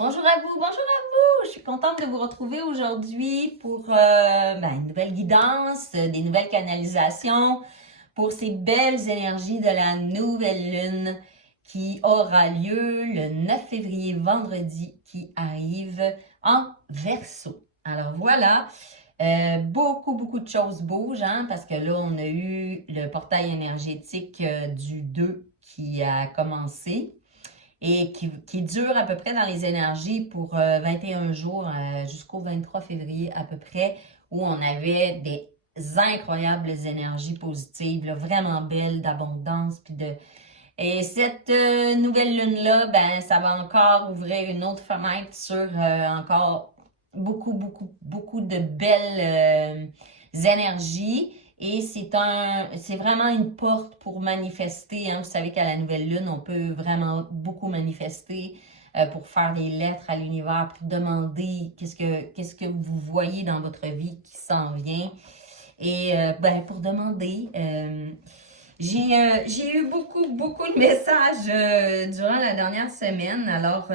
Bonjour à vous, bonjour à vous! Je suis contente de vous retrouver aujourd'hui pour une nouvelle guidance, des nouvelles canalisations pour ces belles énergies de la nouvelle lune qui aura lieu le 9 février, vendredi, qui arrive en Verseau. Alors voilà, beaucoup de choses bougent, hein, parce que là, on a eu le portail énergétique du 2 qui a commencé et qui dure à peu près dans les énergies pour 21 jours jusqu'au 23 février à peu près, où on avait des incroyables énergies positives, là, vraiment belles, d'abondance. Et cette nouvelle lune-là, ben, ça va encore ouvrir une autre fenêtre sur encore beaucoup de belles énergies. Et c'est vraiment une porte pour manifester, hein. Vous savez qu'à la nouvelle lune, on peut vraiment beaucoup manifester pour faire des lettres à l'univers, pour demander qu'est-ce que vous voyez dans votre vie qui s'en vient. Et pour demander, j'ai eu beaucoup de messages durant la dernière semaine. Alors,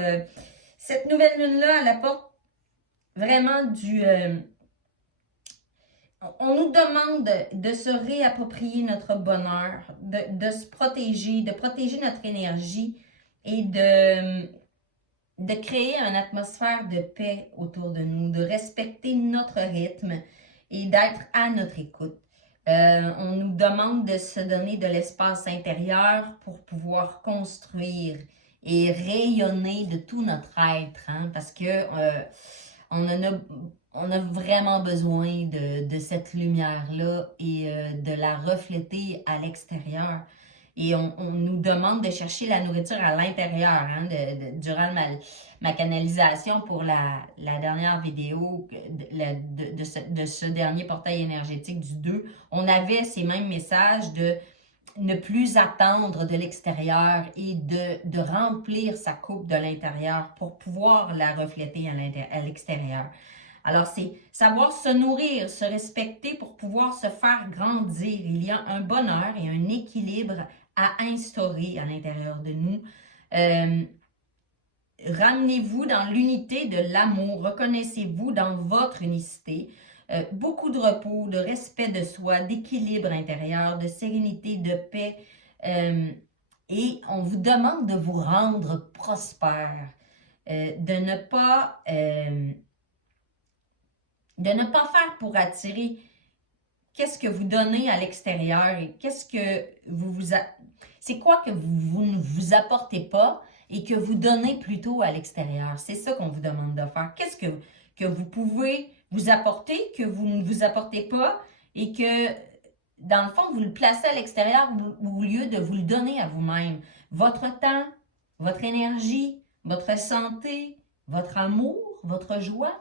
cette nouvelle lune-là, elle apporte vraiment on nous demande de se réapproprier notre bonheur, de se protéger, de protéger notre énergie et de créer une atmosphère de paix autour de nous, de respecter notre rythme et d'être à notre écoute. On nous demande de se donner de l'espace intérieur pour pouvoir construire et rayonner de tout notre être, hein, parce que on a vraiment besoin de cette lumière-là et de la refléter à l'extérieur. Et on nous demande de chercher la nourriture à l'intérieur. Hein, durant ma canalisation pour la dernière vidéo de ce dernier portail énergétique du 2, on avait ces mêmes messages de ne plus attendre de l'extérieur et de remplir sa coupe de l'intérieur pour pouvoir la refléter à l'extérieur. Alors, c'est savoir se nourrir, se respecter pour pouvoir se faire grandir. Il y a un bonheur et un équilibre à instaurer à l'intérieur de nous. Ramenez-vous dans l'unité de l'amour. Reconnaissez-vous dans votre unicité. Beaucoup de repos, de respect de soi, d'équilibre intérieur, de sérénité, de paix. Et on vous demande de vous rendre prospère, de ne pas faire pour attirer qu'est-ce que vous donnez à l'extérieur et qu'est-ce que c'est quoi que vous ne vous apportez pas et que vous donnez plutôt à l'extérieur. C'est ça qu'on vous demande de faire. Qu'est-ce que vous pouvez vous apporter, que vous ne vous apportez pas et que, dans le fond, vous le placez à l'extérieur au lieu de vous le donner à vous-même. Votre temps, votre énergie, votre santé, votre amour, votre joie,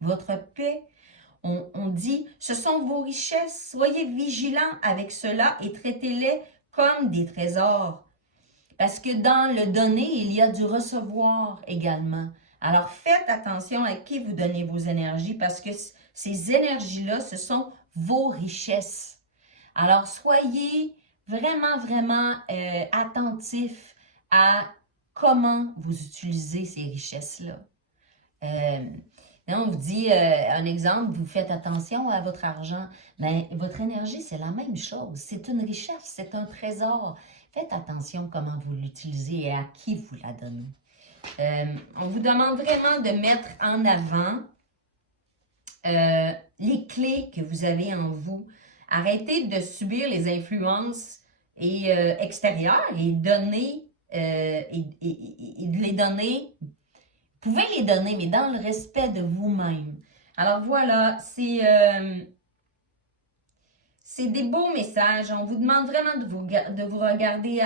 votre paix. On dit, ce sont vos richesses, soyez vigilants avec cela et traitez-les comme des trésors. Parce que dans le donner, il y a du recevoir également. Alors faites attention à qui vous donnez vos énergies parce que ces énergies-là, ce sont vos richesses. Alors soyez vraiment attentifs à comment vous utilisez ces richesses-là. On vous dit, un exemple, vous faites attention à votre argent. Mais votre énergie, c'est la même chose. C'est une richesse, c'est un trésor. Faites attention comment vous l'utilisez et à qui vous la donnez. On vous demande vraiment de mettre en avant les clés que vous avez en vous. Arrêtez de subir les influences extérieures et donner et de les donner. Vous pouvez les donner, mais dans le respect de vous-même. Alors voilà, c'est des beaux messages. On vous demande vraiment de vous regarder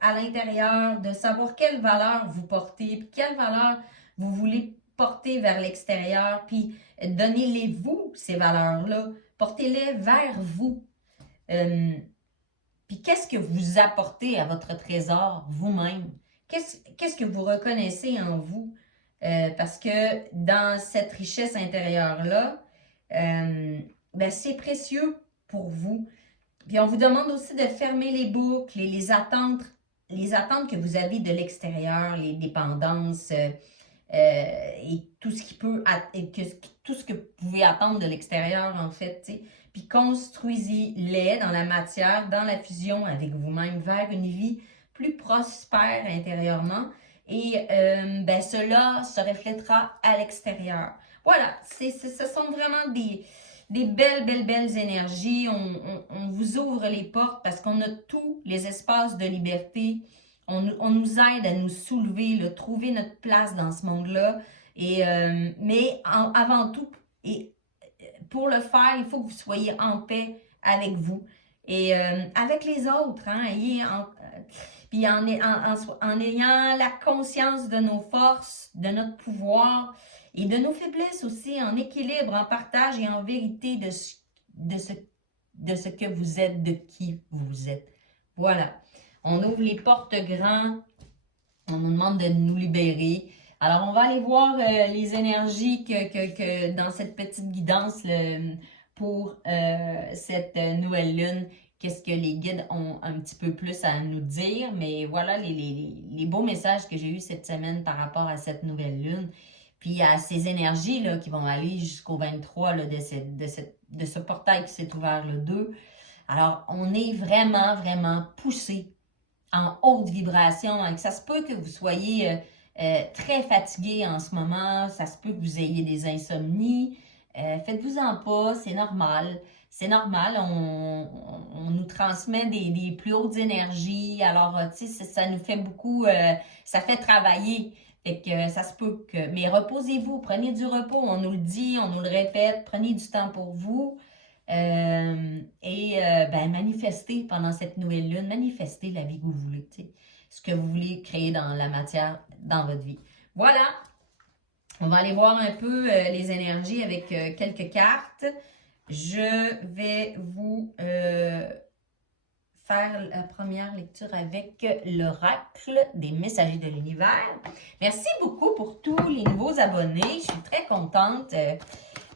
à l'intérieur, de savoir quelle valeur vous portez, puis quelle valeur vous voulez porter vers l'extérieur, puis donnez-les-vous, ces valeurs-là. Portez-les vers vous. Puis qu'est-ce que vous apportez à votre trésor vous-même? Qu'est-ce que vous reconnaissez en vous? Parce que dans cette richesse intérieure-là, c'est précieux pour vous. Puis on vous demande aussi de fermer les boucles et les attentes que vous avez de l'extérieur, les dépendances, et tout ce qui peut, tout ce que vous pouvez attendre de l'extérieur, en fait, tu sais. Puis construisez-les dans la matière, dans la fusion avec vous-même, vers une vie plus prospère intérieurement. Et ben, cela se reflètera à l'extérieur. Voilà, ce sont vraiment des belles énergies. On vous ouvre les portes parce qu'on a tous les espaces de liberté. On nous aide à nous soulever, là, trouver notre place dans ce monde-là. Et, mais avant tout, et pour le faire, il faut que vous soyez en paix avec vous et avec les autres. Hein, puis en ayant la conscience de nos forces, de notre pouvoir et de nos faiblesses aussi, en équilibre, en partage et en vérité de ce que vous êtes, de qui vous êtes. Voilà. On ouvre les portes grands. On nous demande de nous libérer. Alors, on va aller voir les énergies que dans cette petite guidance pour cette nouvelle lune. Qu'est-ce que les guides ont un petit peu plus à nous dire. Mais voilà les beaux messages que j'ai eus cette semaine par rapport à cette nouvelle lune. Puis à ces énergies là, qui vont aller jusqu'au 23 là, de ce portail qui s'est ouvert le 2. Alors, on est vraiment poussé en haute vibration. Donc, ça se peut que vous soyez très fatigué en ce moment. Ça se peut que vous ayez des insomnies. Faites-vous-en pas, c'est normal. C'est normal, on nous transmet des plus hautes énergies. Alors, tu sais, ça nous fait beaucoup, ça fait travailler. Fait que ça se peut que... Mais reposez-vous, prenez du repos. On nous le dit, on nous le répète. Prenez du temps pour vous. Ben, manifestez pendant cette nouvelle lune. Manifestez la vie que vous voulez. Tu sais, ce que vous voulez créer dans la matière, dans votre vie. Voilà. On va aller voir un peu les énergies avec quelques cartes. Je vais vous faire la première lecture avec l'oracle des messagers de l'univers. Merci beaucoup pour tous les nouveaux abonnés. Je suis très contente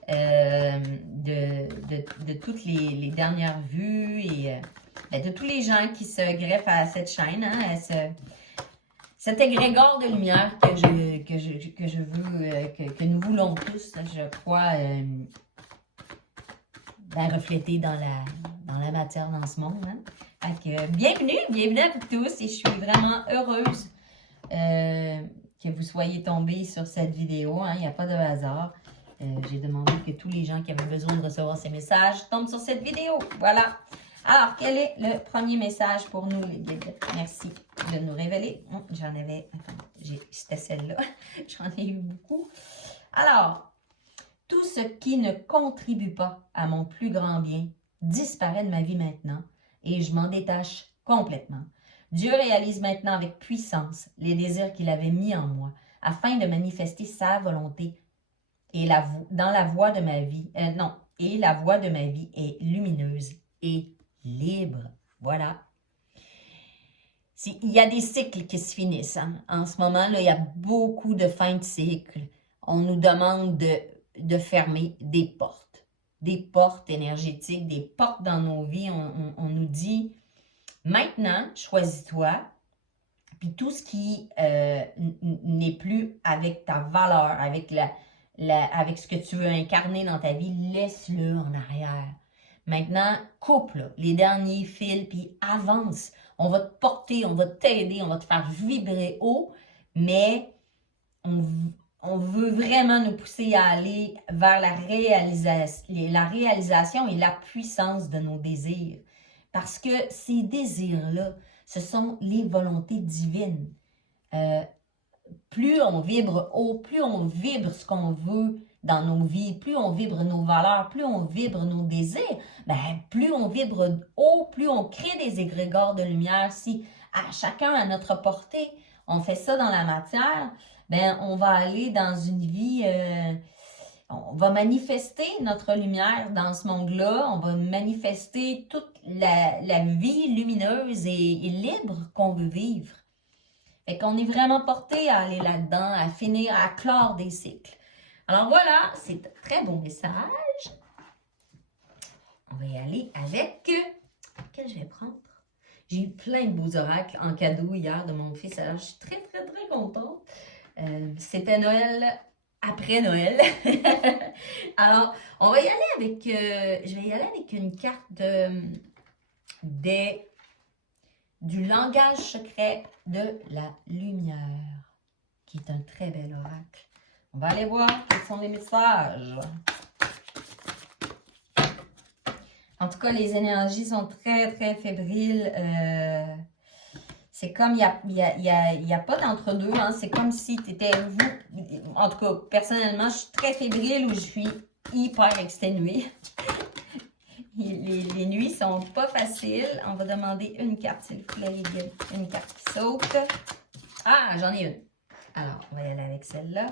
de toutes les dernières vues et de tous les gens qui se greffent à cette chaîne. Hein, cet égrégore de lumière que je veux, que nous voulons tous, je crois, refléter dans la matière, dans ce monde. Hein. Bienvenue à vous tous et je suis vraiment heureuse que vous soyez tombés sur cette vidéo. Hein, il n'y a pas de hasard. J'ai demandé que tous les gens qui avaient besoin de recevoir ces messages tombent sur cette vidéo. Voilà. Alors, quel est le premier message pour nous, les guides? Merci de nous révéler. J'en avais... Attends, c'était celle-là. J'en ai eu beaucoup. Alors, tout ce qui ne contribue pas à mon plus grand bien disparaît de ma vie maintenant et je m'en détache complètement. Dieu réalise maintenant avec puissance les désirs qu'il avait mis en moi afin de manifester sa volonté et dans la voie de ma vie. Et la voie de ma vie est lumineuse et libre. Voilà. Il y a des cycles qui se finissent. Hein. En ce moment, là, il y a beaucoup de fins de cycle. On nous demande de fermer des portes énergétiques, des portes dans nos vies. On nous dit, maintenant, choisis-toi. Puis tout ce qui n'est plus avec ta valeur, avec avec ce que tu veux incarner dans ta vie, laisse-le en arrière. Maintenant, coupe là, les derniers fils, puis avance. On va te porter, on va t'aider, on va te faire vibrer haut, mais on veut vraiment nous pousser à aller vers la réalisation et la puissance de nos désirs. Parce que ces désirs-là, ce sont les volontés divines. Plus on vibre haut, plus on vibre ce qu'on veut dans nos vies, plus on vibre nos valeurs, plus on vibre nos désirs, ben, plus on vibre haut, plus on crée des égrégores de lumière. Si à chacun à notre portée, on fait ça dans la matière, ben, on va aller dans une vie, on va manifester notre lumière dans ce monde-là, on va manifester toute la vie lumineuse et libre qu'on veut vivre. Fait qu'on est vraiment porté à aller là-dedans, à finir, à clore des cycles. Alors voilà, c'est un très bon message. On va y aller avec... Quel je vais prendre? J'ai eu plein de beaux oracles en cadeau hier de mon fils, alors je suis très contente. C'était Noël après Noël. Alors, on va y aller avec, je vais y aller avec une carte du langage secret de la lumière, qui est un très bel oracle. On va aller voir quels sont les messages. En tout cas, les énergies sont très, très fébriles. C'est comme, il y a pas d'entre-deux. Hein. C'est comme si tu étais, vous, en tout cas, personnellement, je suis très fébrile ou je suis hyper exténuée. Les nuits sont pas faciles. On va demander une carte, s'il vous plaît, les guides. Une carte qui saute. Ah, j'en ai une. Alors, on va y aller avec celle-là.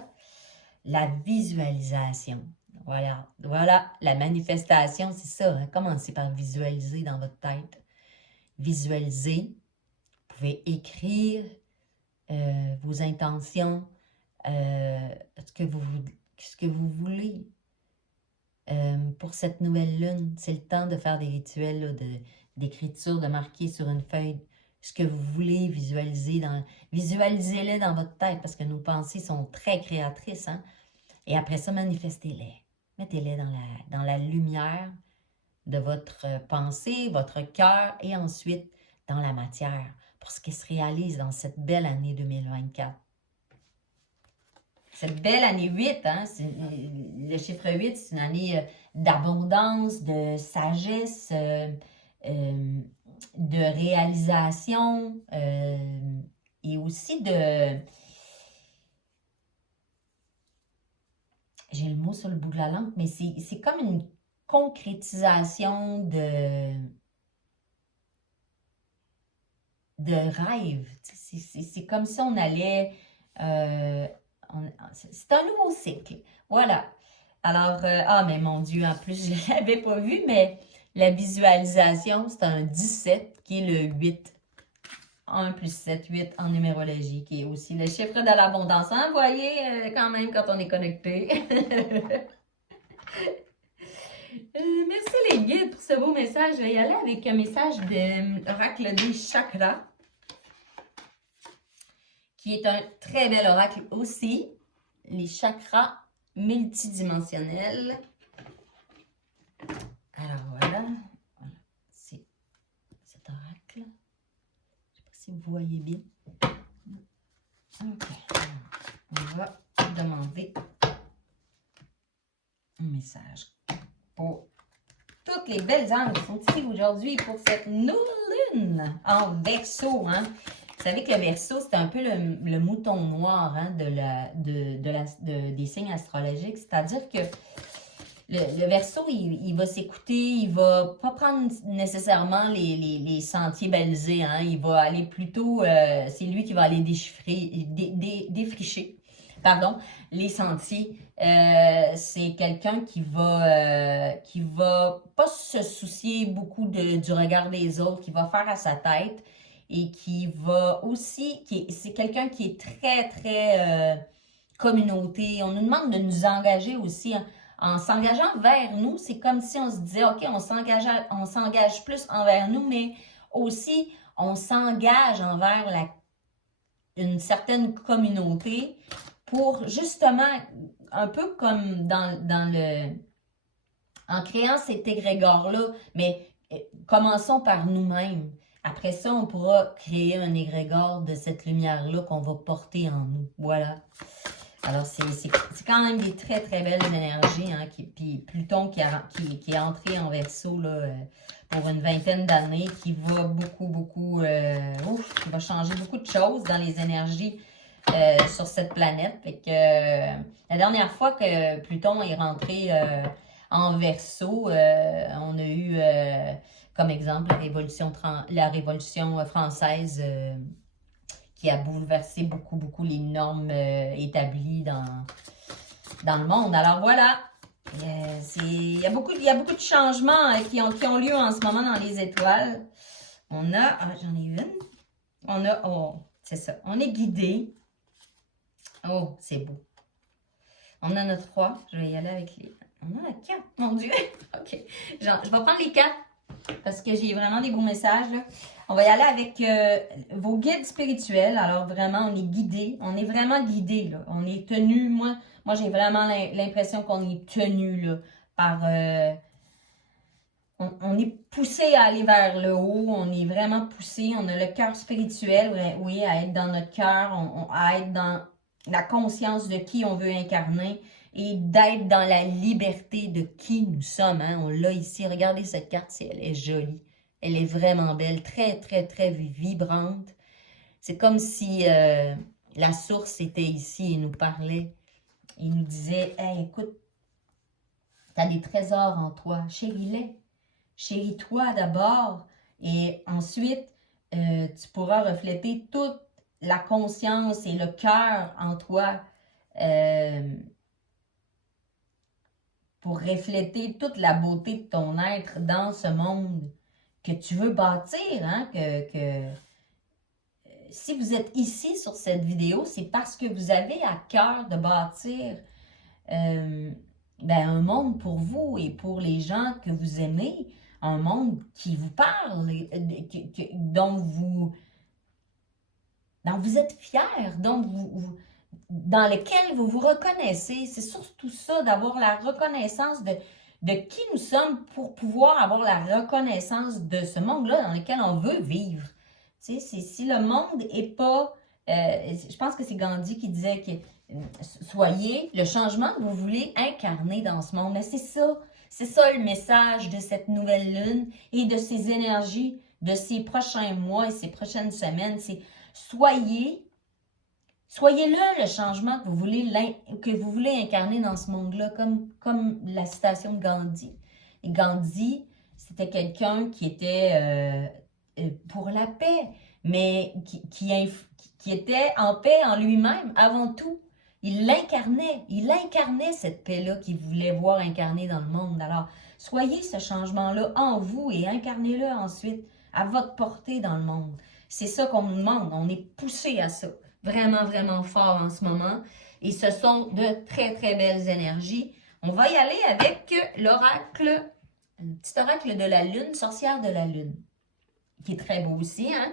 La visualisation. Voilà, voilà, la manifestation, c'est ça. Hein? Commencez par visualiser dans votre tête. Visualiser. Vous pouvez écrire vos intentions, ce que vous voulez pour cette nouvelle lune. C'est le temps de faire des rituels d'écriture, de marquer sur une feuille ce que vous voulez visualiser. Visualisez-les dans votre tête parce que nos pensées sont très créatrices. Hein? Et après ça, manifestez-les. Mettez-les dans la lumière de votre pensée, votre cœur et ensuite dans la matière pour ce qui se réalise dans cette belle année 2024. Cette belle année 8, hein, le chiffre 8, c'est une année d'abondance, de sagesse, de réalisation et aussi de... J'ai le mot sur le bout de la langue, mais c'est comme une concrétisation de rêve. C'est comme si on allait... c'est un nouveau cycle. Voilà. Alors, ah, mais mon Dieu, en plus, je ne l'avais pas vu, mais la visualisation, c'est un 17 qui est le 8. 1 plus 7, 8 en numérologie, qui est aussi le chiffre de l'abondance. Hein? Vous voyez, quand même, quand on est connecté. Merci les guides pour ce beau message. Je vais y aller avec un message de l'oracle des chakras, qui est un très bel oracle aussi. Les chakras multidimensionnels. Alors voilà, c'est cet oracle. Je ne sais pas si vous voyez bien. Ok, on va demander un message pour toutes les belles âmes qui sont ici aujourd'hui pour cette nouvelle lune en Verseau. Hein? Vous savez que le Verseau, c'est un peu le mouton noir hein, des signes astrologiques. C'est-à-dire que le Verseau, il va s'écouter, il va pas prendre nécessairement les sentiers balisés. Hein, il va aller plutôt, c'est lui qui va aller défricher. Pardon, les sentiers. C'est quelqu'un qui va pas se soucier beaucoup du regard des autres, qui va faire à sa tête et qui va aussi, c'est quelqu'un qui est très, très communauté. On nous demande de nous engager aussi. Hein. En s'engageant vers nous, c'est comme si on se disait, OK, on s'engage plus envers nous, mais aussi on s'engage envers une certaine communauté pour justement, un peu comme en créant cet égrégore-là, mais commençons par nous-mêmes. Après ça, on pourra créer un égrégore de cette lumière-là qu'on va porter en nous. Voilà. Alors, c'est quand même des très, très belles énergies. Hein, puis Pluton qui est entré en Verseau là, pour une vingtaine d'années, qui va beaucoup, qui va changer beaucoup de choses dans les énergies sur cette planète. Fait que, la dernière fois que Pluton est rentré en Verseau, on a eu comme exemple la Révolution française qui a bouleversé beaucoup les normes établies dans le monde. Alors voilà, il y a beaucoup de changements qui ont lieu en ce moment dans les étoiles. On a, j'en ai une. On a, oh, c'est ça, on est guidé. Oh, c'est beau. On en a 3. Je vais y aller avec les... On en a 4, mon Dieu. OK. Je vais prendre les 4 parce que j'ai vraiment des beaux messages, là. On va y aller avec vos guides spirituels. Alors, vraiment, on est guidé. On est vraiment guidé, là. On est tenu. Moi j'ai vraiment l'impression qu'on est tenu, là, par... on est poussé à aller vers le haut. On est vraiment poussé. On a le cœur spirituel, oui, à être dans notre cœur, à être dans la conscience de qui on veut incarner et d'être dans la liberté de qui nous sommes. Hein? On l'a ici. Regardez cette carte, elle est jolie. Elle est vraiment belle, très, très, très vibrante. C'est comme si la source était ici et nous parlait. Il nous disait, hey, écoute, tu as des trésors en toi, chéris-les. Chéris-toi d'abord et ensuite, tu pourras refléter toute la conscience et le cœur en toi pour refléter toute la beauté de ton être dans ce monde que tu veux bâtir. Hein? Si vous êtes ici sur cette vidéo, c'est parce que vous avez à cœur de bâtir un monde pour vous et pour les gens que vous aimez, un monde qui vous parle, dont vous êtes fiers, dans lequel vous vous reconnaissez. C'est surtout ça, d'avoir la reconnaissance de qui nous sommes pour pouvoir avoir la reconnaissance de ce monde-là dans lequel on veut vivre. Tu sais, si le monde n'est pas... je pense que c'est Gandhi qui disait que soyez le changement que vous voulez incarner dans ce monde. Mais c'est ça le message de cette nouvelle lune et de ces énergies de ces prochains mois et ces prochaines semaines. C'est soyez le changement que vous voulez incarner dans ce monde-là, comme la citation de Gandhi. Et Gandhi, c'était quelqu'un qui était pour la paix, mais qui était en paix en lui-même avant tout. Il incarnait cette paix-là qu'il voulait voir incarnée dans le monde. Alors, soyez ce changement-là en vous et incarnez-le ensuite à votre portée dans le monde. C'est ça qu'on nous demande, on est poussé à ça. Vraiment, vraiment fort en ce moment. Et ce sont de très, très belles énergies. On va y aller avec l'oracle, un petit oracle de la lune, sorcière de la lune, qui est très beau aussi, hein,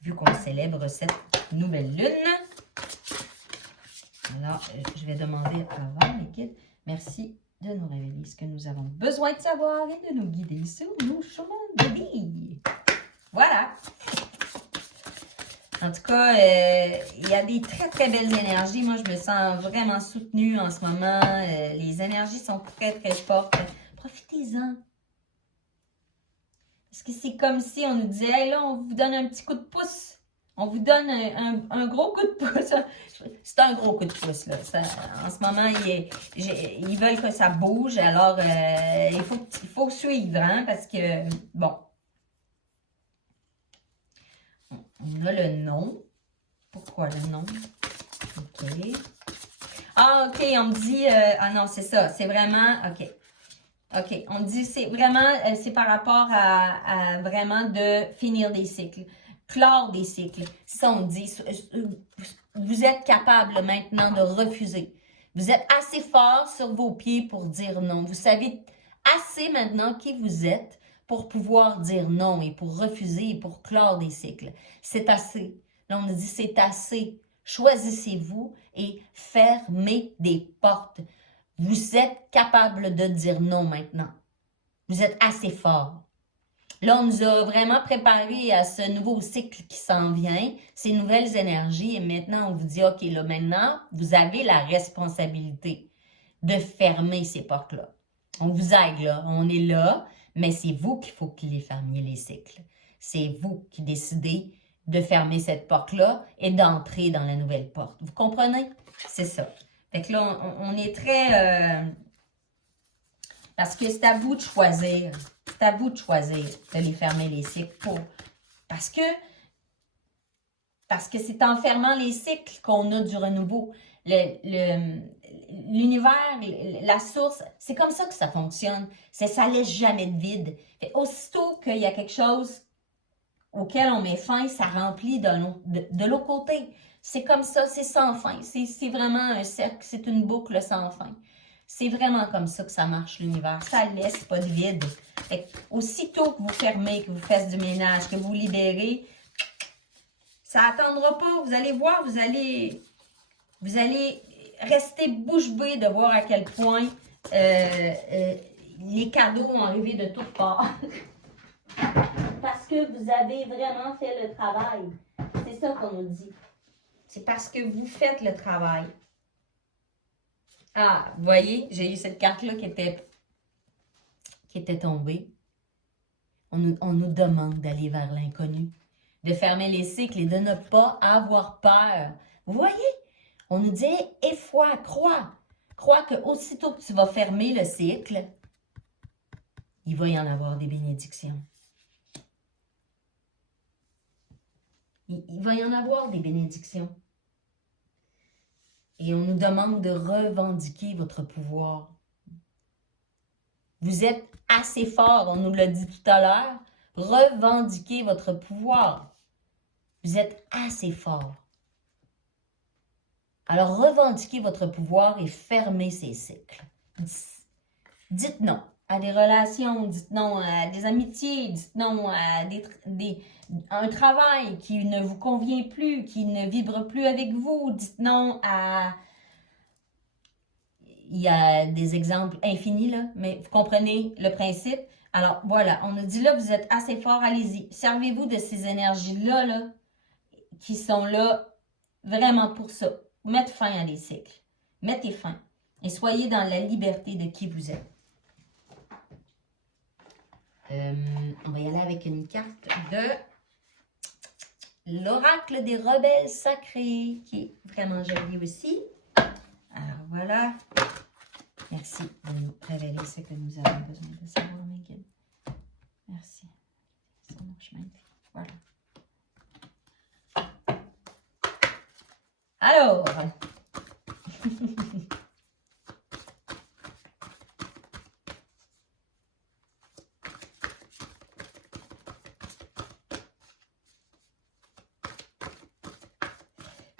vu qu'on célèbre cette nouvelle lune. Alors, je vais demander avant, l'équipe, merci de nous révéler ce que nous avons besoin de savoir et de nous guider sur nos chemins de vie. Voilà. En tout cas, il y a des très, très belles énergies. Moi, je me sens vraiment soutenue en ce moment. Les énergies sont très, très fortes. Profitez-en. Parce que c'est comme si on nous disait, hey, là, on vous donne un petit coup de pouce. On vous donne un gros coup de pouce. C'est un gros coup de pouce, là. Ça, en ce moment, ils veulent que ça bouge. Alors, il faut suivre, hein, parce que, bon. On a le nom. Pourquoi le nom? OK. Ah, OK, on me dit... ah non, c'est ça. C'est vraiment... OK. OK, on me dit, c'est vraiment... c'est par rapport à vraiment de finir des cycles. Clore des cycles. C'est ça, on dit. Vous êtes capable maintenant de refuser. Vous êtes assez fort sur vos pieds pour dire non. Vous savez assez maintenant qui vous êtes pour pouvoir dire non et pour refuser et pour clore des cycles. C'est assez. Là, on nous dit c'est assez. Choisissez-vous et fermez des portes. Vous êtes capable de dire non maintenant. Vous êtes assez fort. Là, on nous a vraiment préparé à ce nouveau cycle qui s'en vient, ces nouvelles énergies. Et maintenant, on vous dit, OK, là, maintenant, vous avez la responsabilité de fermer ces portes-là. On vous aide, là. On est là, mais c'est vous qu'il faut qu'il les fermiez, les cycles. C'est vous qui décidez de fermer cette porte-là et d'entrer dans la nouvelle porte. Vous comprenez? C'est ça. Fait que là, on est très... parce que c'est à vous de choisir. C'est à vous de choisir de les fermer, les cycles. Parce que c'est en fermant les cycles qu'on a du renouveau. L'univers, la source, c'est comme ça que ça fonctionne. Ça laisse jamais de vide. Fait, aussitôt qu'il y a quelque chose auquel on met fin, ça remplit de l'autre côté. C'est comme ça, c'est sans fin. C'est vraiment un cercle, c'est une boucle sans fin. C'est vraiment comme ça que ça marche l'univers. Ça laisse pas de vide. Fait que, aussitôt que vous fermez, que vous faites du ménage, que vous libérez, ça attendra pas. Vous allez voir, vous allez rester bouche bée de voir à quel point les cadeaux vont arriver de toutes parts. Parce que vous avez vraiment fait le travail. C'est ça qu'on nous dit. C'est parce que vous faites le travail. Ah, vous voyez, j'ai eu cette carte-là qui était tombée. On nous demande d'aller vers l'inconnu, de fermer les cycles et de ne pas avoir peur. Vous voyez, on nous dit, et foi, crois. Crois qu'aussitôt que tu vas fermer le cycle, il va y en avoir des bénédictions. Il va y en avoir des bénédictions. Et on nous demande de revendiquer votre pouvoir. Vous êtes assez fort, on nous l'a dit tout à l'heure. Revendiquez votre pouvoir. Vous êtes assez fort. Alors, revendiquez votre pouvoir et fermez ces cycles. Dites non à des relations, dites non à des amitiés, dites non à un travail qui ne vous convient plus, qui ne vibre plus avec vous. Dites non à... Il y a des exemples infinis, là, mais vous comprenez le principe. Alors, voilà, on nous dit là, vous êtes assez fort, allez-y. Servez-vous de ces énergies-là, là, qui sont là vraiment pour ça. Mettre fin à des cycles. Mettez fin. Et soyez dans la liberté de qui vous êtes. On va y aller avec une carte de l'oracle des rebelles sacrés, qui est vraiment jolie aussi. Alors voilà. Merci de nous révéler ce que nous avons besoin de savoir, mes guides. Merci. C'est mon chemin de vie. Voilà. Alors,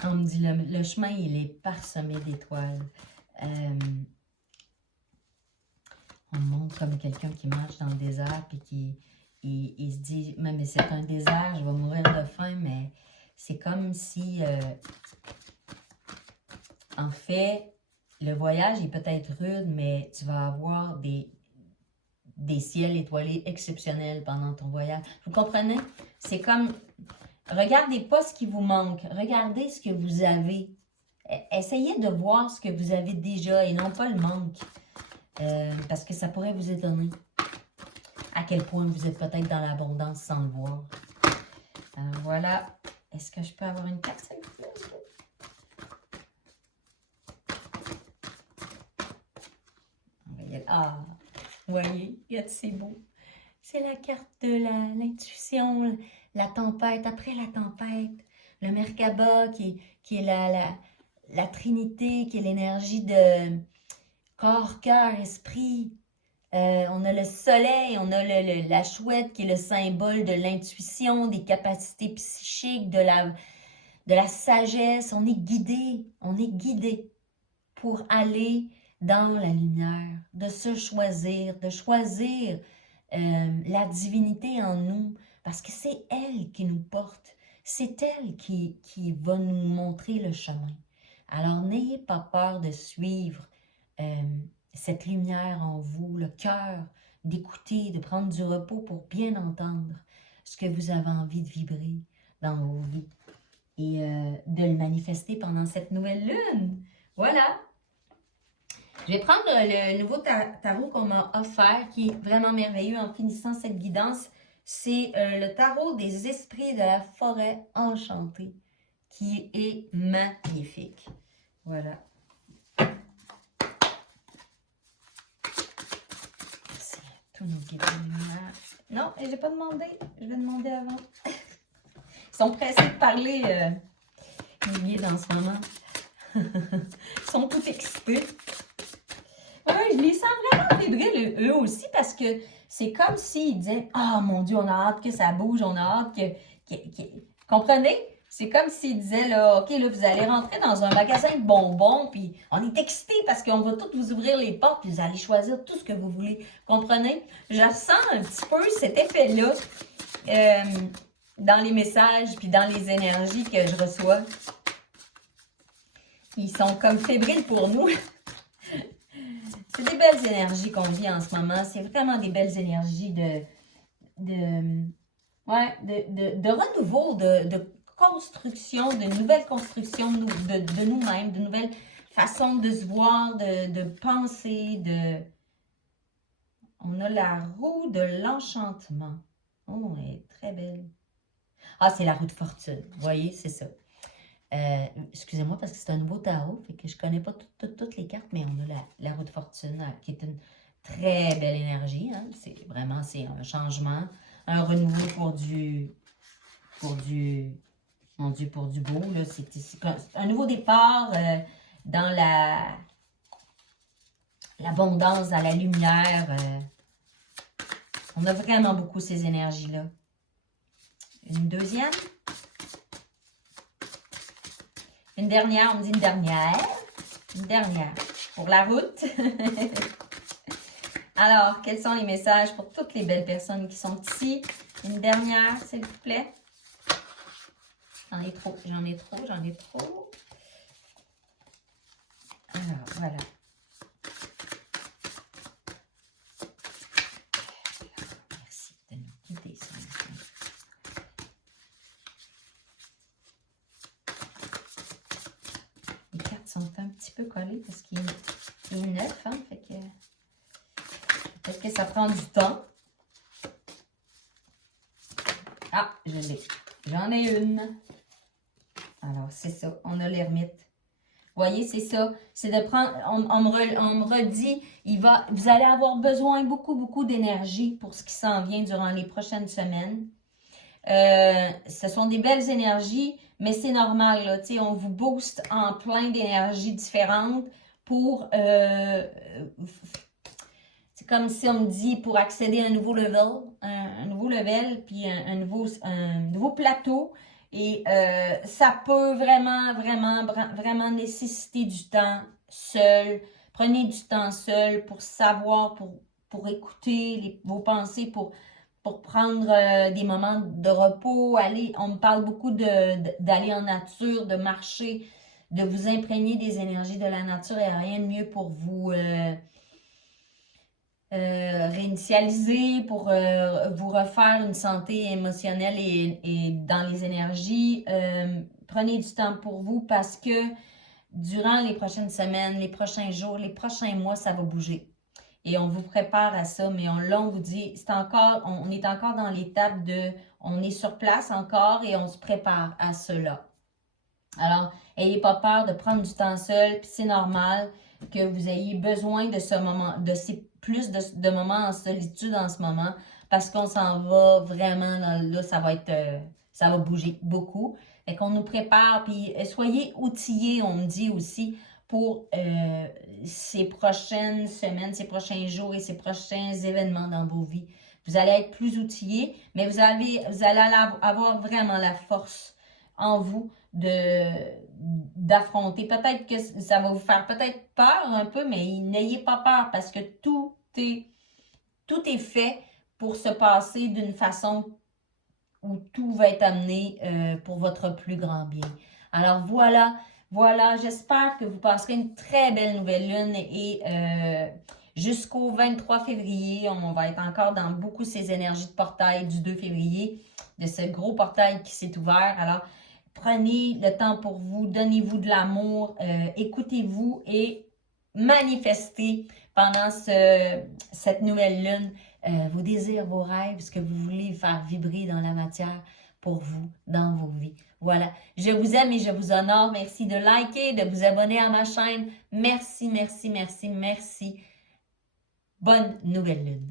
on me dit le chemin, il est parsemé d'étoiles. On montre comme quelqu'un qui marche dans le désert et qui il se dit, mais c'est un désert, je vais mourir de faim, mais c'est comme si, en fait, le voyage est peut-être rude, mais tu vas avoir des ciels étoilés exceptionnels pendant ton voyage. Vous comprenez? C'est comme, regardez pas ce qui vous manque, regardez ce que vous avez. Essayez de voir ce que vous avez déjà et non pas le manque. Parce que ça pourrait vous étonner à quel point vous êtes peut-être dans l'abondance sans le voir. Alors voilà. Est-ce que je peux avoir une carte, s'il vous plaît? Ah, vous voyez, c'est beau. C'est la carte de l'intuition, la tempête, après la tempête. Le Merkaba qui est la Trinité, qui est l'énergie de corps, cœur, esprit. On a le soleil, on a la chouette qui est le symbole de l'intuition, des capacités psychiques, de la sagesse. On est guidé pour aller dans la lumière, de se choisir, de choisir la divinité en nous, parce que c'est elle qui nous porte, c'est elle qui va nous montrer le chemin. Alors n'ayez pas peur de suivre cette lumière en vous, le cœur, d'écouter, de prendre du repos pour bien entendre ce que vous avez envie de vibrer dans vos vies et de le manifester pendant cette nouvelle lune. Voilà. Je vais prendre le nouveau tarot qu'on m'a offert, qui est vraiment merveilleux en finissant cette guidance. C'est le tarot des esprits de la forêt enchantée, qui est magnifique. Voilà. Merci. Tous nos guides de lumière. Non, je n'ai pas demandé. Je vais demander avant. Ils sont pressés de parler, les guides, en ce moment. Ils sont tout excités. Oui, je les sens vraiment vibrer, eux aussi, parce que c'est comme s'ils disaient « Ah, mon Dieu, on a hâte que ça bouge, on a hâte que... Comprenez? C'est comme s'il disait, là, OK, là, vous allez rentrer dans un magasin de bonbons, puis on est excité parce qu'on va tous vous ouvrir les portes, puis vous allez choisir tout ce que vous voulez. Comprenez? Je ressens un petit peu cet effet-là dans les messages, puis dans les énergies que je reçois. Ils sont comme fébriles pour nous. C'est des belles énergies qu'on vit en ce moment. C'est vraiment des belles énergies de renouveau, de construction, de nouvelles constructions de nous-mêmes, de nouvelles façons de se voir, de penser, On a la roue de l'enchantement. Oh, elle est très belle. Ah, c'est la roue de fortune. Vous voyez, c'est ça. Excusez-moi parce que c'est un nouveau tarot, fait que je ne connais pas toutes les cartes, mais on a la roue de fortune qui est une très belle énergie. Hein? C'est un changement, un renouveau pour du mon Dieu, pour du beau. C'est un nouveau départ dans l'abondance, dans la lumière. On a vraiment beaucoup ces énergies-là. Une deuxième. Une dernière, on me dit une dernière. Une dernière. Pour la route. Alors, quels sont les messages pour toutes les belles personnes qui sont ici? Une dernière, s'il vous plaît. J'en ai trop. Alors, voilà. Merci de nous guider ça. Les cartes sont un petit peu collées parce qu'il est neuf, hein, fait que peut-être que ça prend du temps. Ah, je l'ai. J'en ai une. Alors, c'est ça. On a l'ermite. Vous voyez, c'est ça. C'est de prendre... On me redit, vous allez avoir besoin beaucoup d'énergie pour ce qui s'en vient durant les prochaines semaines. Ce sont des belles énergies, mais c'est normal. Là, on vous booste en plein d'énergies différentes pour... c'est comme si on me dit pour accéder à un nouveau level, puis un nouveau plateau. Et ça peut vraiment nécessiter du temps seul. Prenez du temps seul pour savoir, pour écouter vos pensées, pour prendre des moments de repos. On me parle beaucoup d'aller en nature, de marcher, de vous imprégner des énergies de la nature. Il n'y a rien de mieux pour vous réinitialiser, pour vous refaire une santé émotionnelle et dans les énergies. Prenez du temps pour vous parce que durant les prochaines semaines, les prochains jours, les prochains mois, ça va bouger. Et on vous prépare à ça, mais on vous dit, on est encore dans l'étape on est sur place encore et on se prépare à cela. Alors, n'ayez pas peur de prendre du temps seul, puis c'est normal que vous ayez besoin de ce moment, plus de moments en solitude en ce moment, parce qu'on s'en va vraiment là, ça va bouger beaucoup. Fait qu'on nous prépare, puis soyez outillés, on me dit aussi, pour ces prochaines semaines, ces prochains jours et ces prochains événements dans vos vies. Vous allez être plus outillés, mais vous allez avoir vraiment la force en vous d'affronter. Peut-être que ça va vous faire peut-être peur un peu, mais n'ayez pas peur parce que tout est fait pour se passer d'une façon où tout va être amené pour votre plus grand bien. Alors voilà, j'espère que vous passerez une très belle nouvelle lune et jusqu'au 23 février, on va être encore dans beaucoup ces énergies de portail du 2 février, de ce gros portail qui s'est ouvert. Alors, prenez le temps pour vous, donnez-vous de l'amour, écoutez-vous et manifestez pendant cette nouvelle lune vos désirs, vos rêves, ce que vous voulez faire vibrer dans la matière pour vous, dans vos vies. Voilà, je vous aime et je vous honore. Merci de liker, de vous abonner à ma chaîne. Merci. Bonne nouvelle lune.